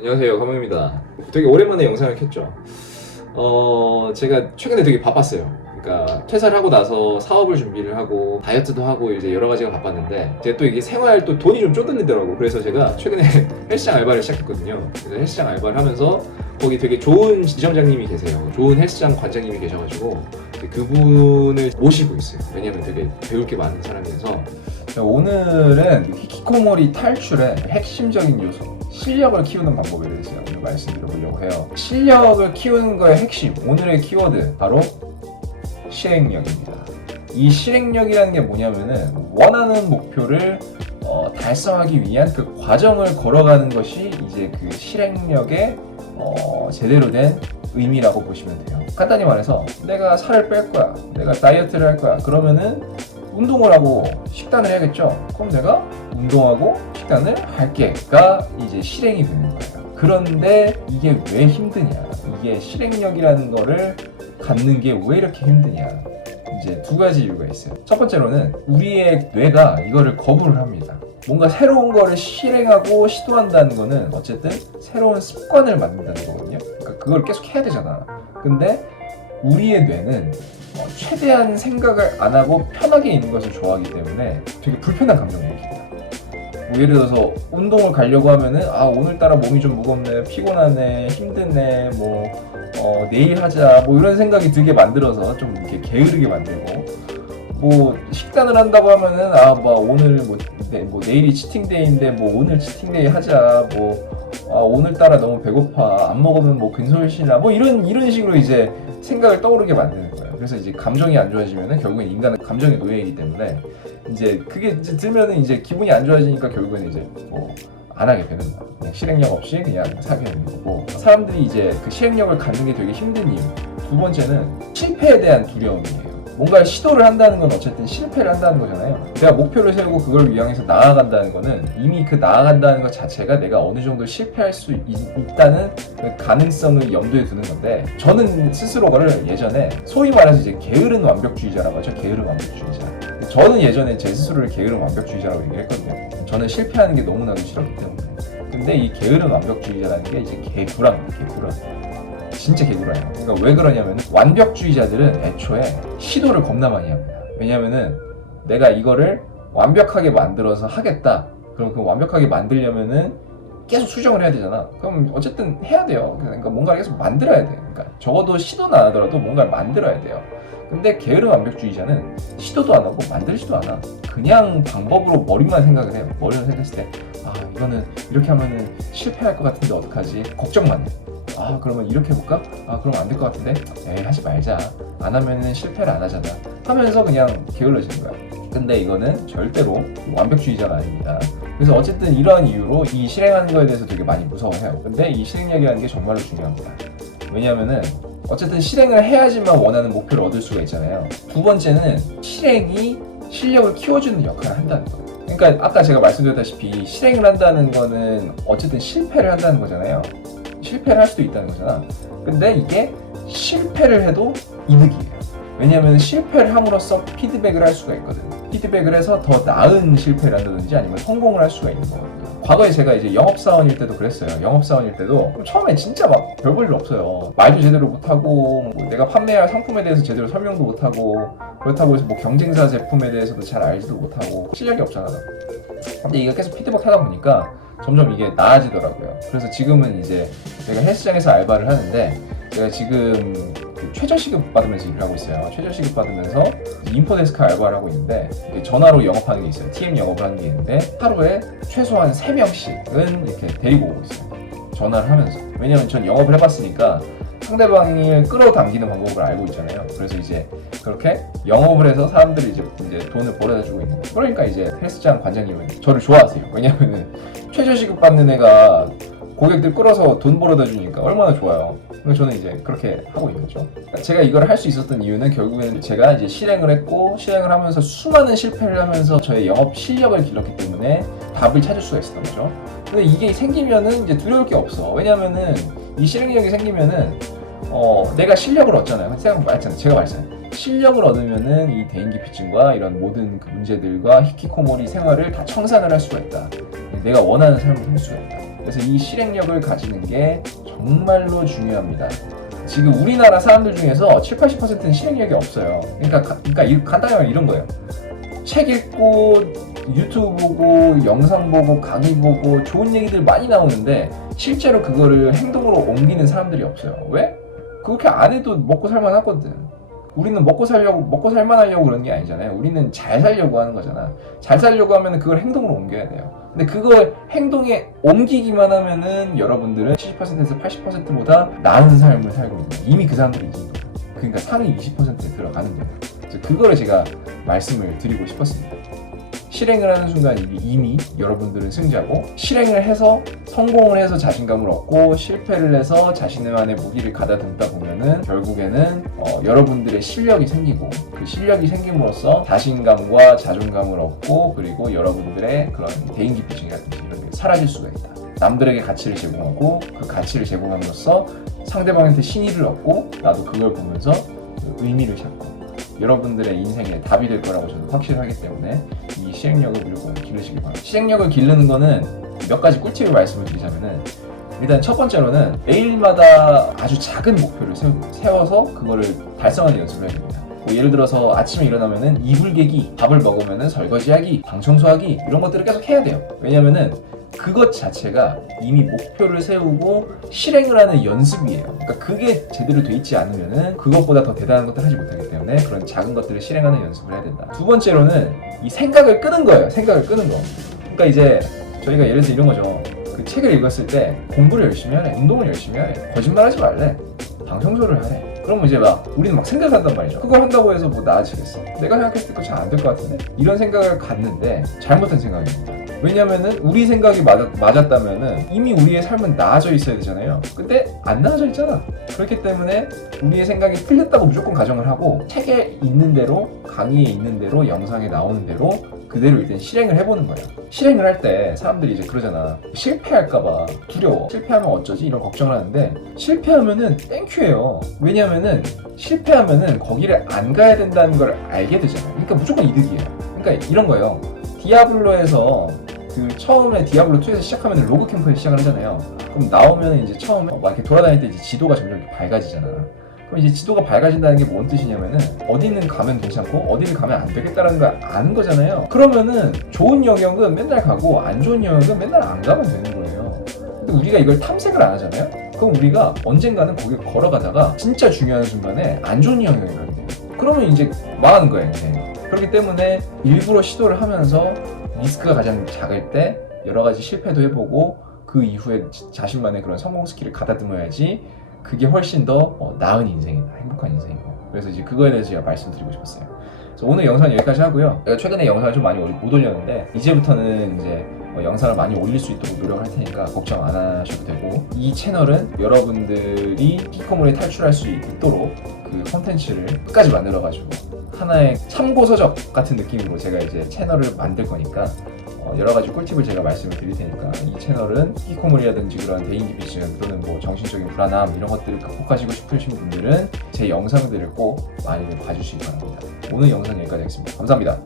안녕하세요, 가몽입니다. 되게 오랜만에 영상을 켰죠. 제가 최근에 되게 바빴어요. 그러니까 퇴사를 하고 나서 사업을 준비를 하고 다이어트도 하고 이제 여러 가지가 바빴는데 제가 또 이게 생활 또 돈이 좀 쪼들리더라고. 그래서 제가 최근에 헬스장 알바를 시작했거든요. 그래서 헬스장 알바를 하면서 거기 되게 좋은 지점장님이 계세요. 좋은 헬스장 관장님이 계셔가지고 그분을 모시고 있어요. 왜냐면 되게 배울 게 많은 사람이어서. 오늘은 히키코모리 탈출의 핵심적인 요소, 실력을 키우는 방법에 대해서 오늘 말씀드려보려고 해요. 실력을 키우는 거의 핵심, 오늘의 키워드 바로 실행력입니다. 이 실행력이라는 게 뭐냐면은 원하는 목표를 달성하기 위한 그 과정을 걸어가는 것이 이제 그 실행력의 제대로 된 의미라고 보시면 돼요. 간단히 말해서 내가 살을 뺄 거야, 내가 다이어트를 할 거야, 그러면은 운동을 하고 식단을 해야겠죠. 그럼 내가 운동하고 식단을 할게가 이제 실행이 되는 거예요. 그런데 이게 왜 힘드냐, 이게 실행력이라는 거를 갖는 게 왜 이렇게 힘드냐, 이제 두 가지 이유가 있어요. 첫 번째로는 우리의 뇌가 이거를 거부를 합니다. 뭔가 새로운 거를 실행하고 시도한다는 거는 어쨌든 새로운 습관을 만든다는 거거든요. 그러니까 그걸 계속 해야 되잖아. 근데 우리의 뇌는 최대한 생각을 안 하고 편하게 있는 것을 좋아하기 때문에 되게 불편한 감정을 느낍니다. 뭐 예를 들어서 운동을 가려고 하면은 오늘따라 몸이 좀 무겁네, 피곤하네, 힘드네, 내일 하자, 이런 생각이 들게 만들어서 좀 이렇게 게으르게 만들고, 식단을 한다고 하면은 오늘 내일이 치팅데이인데 오늘 치팅데이 하자, 오늘따라 너무 배고파, 안 먹으면 근손실이나 이런 식으로 이제 생각을 떠오르게 만드는 거예요. 그래서 이제 감정이 안 좋아지면은 결국엔 인간은 감정의 노예이기 때문에 이제 그게 이제 들면은 이제 기분이 안 좋아지니까 결국엔 이제 안 하게 되는 거야. 그냥 실행력 없이 그냥 사게 되는 거고, 사람들이 이제 그 실행력을 갖는 게 되게 힘든 이유, 두 번째는 실패에 대한 두려움이에요. 뭔가 시도를 한다는 건 어쨌든 실패를 한다는 거잖아요. 내가 목표를 세우고 그걸 위해서 나아간다는 거는 이미 그 나아간다는 것 자체가 내가 어느 정도 실패할 수 있다는 그 가능성을 염두에 두는 건데, 저는 스스로를 예전에 소위 말해서 이제 게으른 완벽주의자라고 하죠. 게으른 완벽주의자. 저는 예전에 제 스스로를 게으른 완벽주의자라고 얘기했거든요. 저는 실패하는 게 너무나도 싫었기 때문에. 근데 이 게으른 완벽주의자라는 게 이제 개구라입니다. 개구라. 진짜 개구라예요. 그러니까 왜 그러냐면 완벽주의자들은 애초에 시도를 겁나 많이 합니다. 왜냐면은 내가 이거를 완벽하게 만들어서 하겠다. 그럼 그 완벽하게 만들려면은 계속 수정을 해야 되잖아. 그럼 어쨌든 해야 돼요. 그러니까 뭔가를 계속 만들어야 돼. 그러니까 적어도 시도는 안 하더라도 뭔가를 만들어야 돼요. 근데 게으른 완벽주의자는 시도도 안 하고 만들지도 않아. 그냥 방법으로 머리만 생각을 해요. 머리로 생각했을 때 이거는 이렇게 하면은 실패할 것 같은데 어떡하지? 걱정만 해. 그러면 이렇게 해볼까? 그럼 안 될 것 같은데? 에이, 하지 말자. 안 하면은 실패를 안 하잖아. 하면서 그냥 게을러지는 거야. 근데 이거는 절대로 완벽주의자가 아닙니다. 그래서 어쨌든 이러한 이유로 이 실행하는 거에 대해서 되게 많이 무서워해요. 근데 이 실행력이라는 게 정말로 중요합니다. 왜냐면은 어쨌든 실행을 해야지만 원하는 목표를 얻을 수가 있잖아요. 두 번째는 실행이 실력을 키워주는 역할을 한다는 거예요. 그러니까 아까 제가 말씀드렸다시피 실행을 한다는 거는 어쨌든 실패를 한다는 거잖아요. 실패를 할 수도 있다는 거잖아. 근데 이게 실패를 해도 이득이에요. 왜냐하면 실패를 함으로써 피드백을 할 수가 있거든. 피드백을 해서 더 나은 실패를 한다든지 아니면 성공을 할 수가 있는 거거든요. 과거에 제가 이제 영업사원일 때도 그랬어요. 영업사원일 때도 처음에 진짜 별 볼일 없어요. 말도 제대로 못하고 내가 판매할 상품에 대해서 제대로 설명도 못하고, 그렇다고 해서 경쟁사 제품에 대해서도 잘 알지도 못하고 실력이 없잖아. 근데 이거 계속 피드백 하다 보니까 점점 이게 나아지더라고요. 그래서 지금은 이제 제가 헬스장에서 알바를 하는데, 제가 지금 최저시급 받으면서 일을 하고 있어요. 최저시급 받으면서 인포데스크 알바를 하고 있는데, 전화로 영업하는 게 있어요. TM 영업을 하는 게 있는데 하루에 최소한 3명씩은 이렇게 데리고 오고 있어요. 전화를 하면서. 왜냐면 전 영업을 해봤으니까 상대방을 끌어당기는 방법을 알고 있잖아요. 그래서 이제 그렇게 영업을 해서 사람들이 이제 돈을 벌어다 주고 있는 거예요. 그러니까 이제 헬스장 관장님은 저를 좋아하세요. 왜냐면은 최저시급 받는 애가 고객들 끌어서 돈 벌어다 주니까 얼마나 좋아요. 그래서 저는 이제 그렇게 하고 있는 거죠. 제가 이걸 할 수 있었던 이유는 결국에는 제가 이제 실행을 했고, 실행을 하면서 수많은 실패를 하면서 저의 영업 실력을 길렀기 때문에 답을 찾을 수가 있었던 거죠. 근데 이게 생기면은 이제 두려울 게 없어. 왜냐면은 이 실행력이 생기면은 내가 실력을 얻잖아요. 제가 말했잖아요. 실력을 얻으면은 이 대인기피증과 이런 모든 그 문제들과 히키코모리 생활을 다 청산을 할 수가 있다. 내가 원하는 삶을 살 수가 있다. 그래서 이 실행력을 가지는 게 정말로 중요합니다. 지금 우리나라 사람들 중에서 70-80%는 실행력이 없어요. 그러니까 간단히 말하면 이런 거예요. 책 읽고 유튜브 보고 영상 보고 강의 보고 좋은 얘기들 많이 나오는데 실제로 그거를 행동으로 옮기는 사람들이 없어요. 왜? 그렇게 안 해도 먹고 살만 하거든. 우리는 먹고 살만 하려고 그러는 게 아니잖아요. 우리는 잘 살려고 하는 거잖아. 잘 살려고 하면 그걸 행동으로 옮겨야 돼요. 근데 그걸 행동에 옮기기만 하면은 여러분들은 70%에서 80%보다 나은 삶을 살고 있는 거예요. 이미 그 사람들이 이긴 거예요. 그러니까 상위 20%에 들어가는 거예요. 그래서 그거를 제가 말씀을 드리고 싶었습니다. 실행을 하는 순간 이미 여러분들은 승자고, 실행을 해서 성공을 해서 자신감을 얻고 실패를 해서 자신만의 무기를 가다듬다 보면은 결국에는 여러분들의 실력이 생기고, 그 실력이 생김으로써 자신감과 자존감을 얻고, 그리고 여러분들의 그런 대인기피증이라든지 이런 게 사라질 수가 있다. 남들에게 가치를 제공하고 그 가치를 제공함으로써 상대방한테 신의를 얻고, 나도 그걸 보면서 의미를 찾고, 여러분들의 인생에 답이 될 거라고 저는 확실하기 때문에 이 실행력을 무조건 기르시길 바랍니다. 실행력을 기르는 거는 몇 가지 꿀팁을 말씀을 드리자면은, 일단 첫 번째로는 매일마다 아주 작은 목표를 세워서 그거를 달성하는 연습을 해야 됩니다. 뭐 예를 들어서 아침에 일어나면은 이불 개기, 밥을 먹으면은 설거지하기, 방 청소하기, 이런 것들을 계속 해야 돼요. 왜냐면은 그것 자체가 이미 목표를 세우고 실행을 하는 연습이에요. 그러니까 그게 제대로 돼 있지 않으면은 그것보다 더 대단한 것들을 하지 못하기 때문에 그런 작은 것들을 실행하는 연습을 해야 된다. 두 번째로는 이 생각을 끄는 거예요. 생각을 끄는 거. 그러니까 이제 저희가 예를 들어서 이런 거죠. 그 책을 읽었을 때 공부를 열심히 하래, 운동을 열심히 하래, 거짓말하지 말래, 방 청소를 하래. 그러면 이제 우리는 막 생각한단 말이죠. 그걸 한다고 해서 뭐 나아지겠어? 내가 생각했을 때 그거 잘 안 될 것 같은데? 이런 생각을 갖는데 잘못된 생각입니다. 왜냐면은 우리 생각이 맞았다면은 이미 우리의 삶은 나아져 있어야 되잖아요. 근데 안 나아져 있잖아. 그렇기 때문에 우리의 생각이 틀렸다고 무조건 가정을 하고, 책에 있는 대로, 강의에 있는 대로, 영상에 나오는 대로 그대로 일단 실행을 해보는 거예요. 실행을 할 때 사람들이 이제 그러잖아. 실패할까봐 두려워. 실패하면 어쩌지? 이런 걱정을 하는데, 실패하면은 땡큐예요. 왜냐면은 실패하면은 거기를 안 가야 된다는 걸 알게 되잖아요. 그러니까 무조건 이득이에요. 그러니까 이런 거예요. 디아블로에서 처음에 디아블로2에서 시작하면 로그 캠프에서 시작을 하잖아요. 그럼 나오면 이제 처음에 막 이렇게 돌아다닐 때 이제 지도가 점점 이렇게 밝아지잖아. 그럼 이제 지도가 밝아진다는 게 뭔 뜻이냐면은 어디는 가면 괜찮고 어디는 가면 안 되겠다라는 걸 아는 거잖아요. 그러면은 좋은 영역은 맨날 가고 안 좋은 영역은 맨날 안 가면 되는 거예요. 근데 우리가 이걸 탐색을 안 하잖아요. 그럼 우리가 언젠가는 거기 걸어가다가 진짜 중요한 순간에 안 좋은 영역을 가게 돼요. 그러면 이제 망하는 거예요, 인생. 그렇기 때문에 일부러 시도를 하면서 리스크가 가장 작을 때 여러 가지 실패도 해보고 그 이후에 자신만의 그런 성공 스킬을 가다듬어야지 그게 훨씬 더 나은 인생이다, 행복한 인생이고. 그래서 이제 그거에 대해서 제가 말씀드리고 싶었어요. 그래서 오늘 영상은 여기까지 하고요. 제가 최근에 영상을 좀 많이 못 올렸는데 이제부터는 이제 영상을 많이 올릴 수 있도록 노력할 테니까 걱정 안 하셔도 되고, 이 채널은 여러분들이 히키코모리에 탈출할 수 있도록 그 콘텐츠를 끝까지 만들어가지고 하나의 참고서적 같은 느낌으로 제가 이제 채널을 만들 거니까 여러 가지 꿀팁을 제가 말씀을 드릴 테니까, 이 채널은 히키코모리라든지 그런 대인기피증 또는 뭐 정신적인 불안함 이런 것들을 극복하시고 싶으신 분들은 제 영상들을 꼭 많이 봐주시기 바랍니다. 오늘 영상 여기까지 하겠습니다. 감사합니다.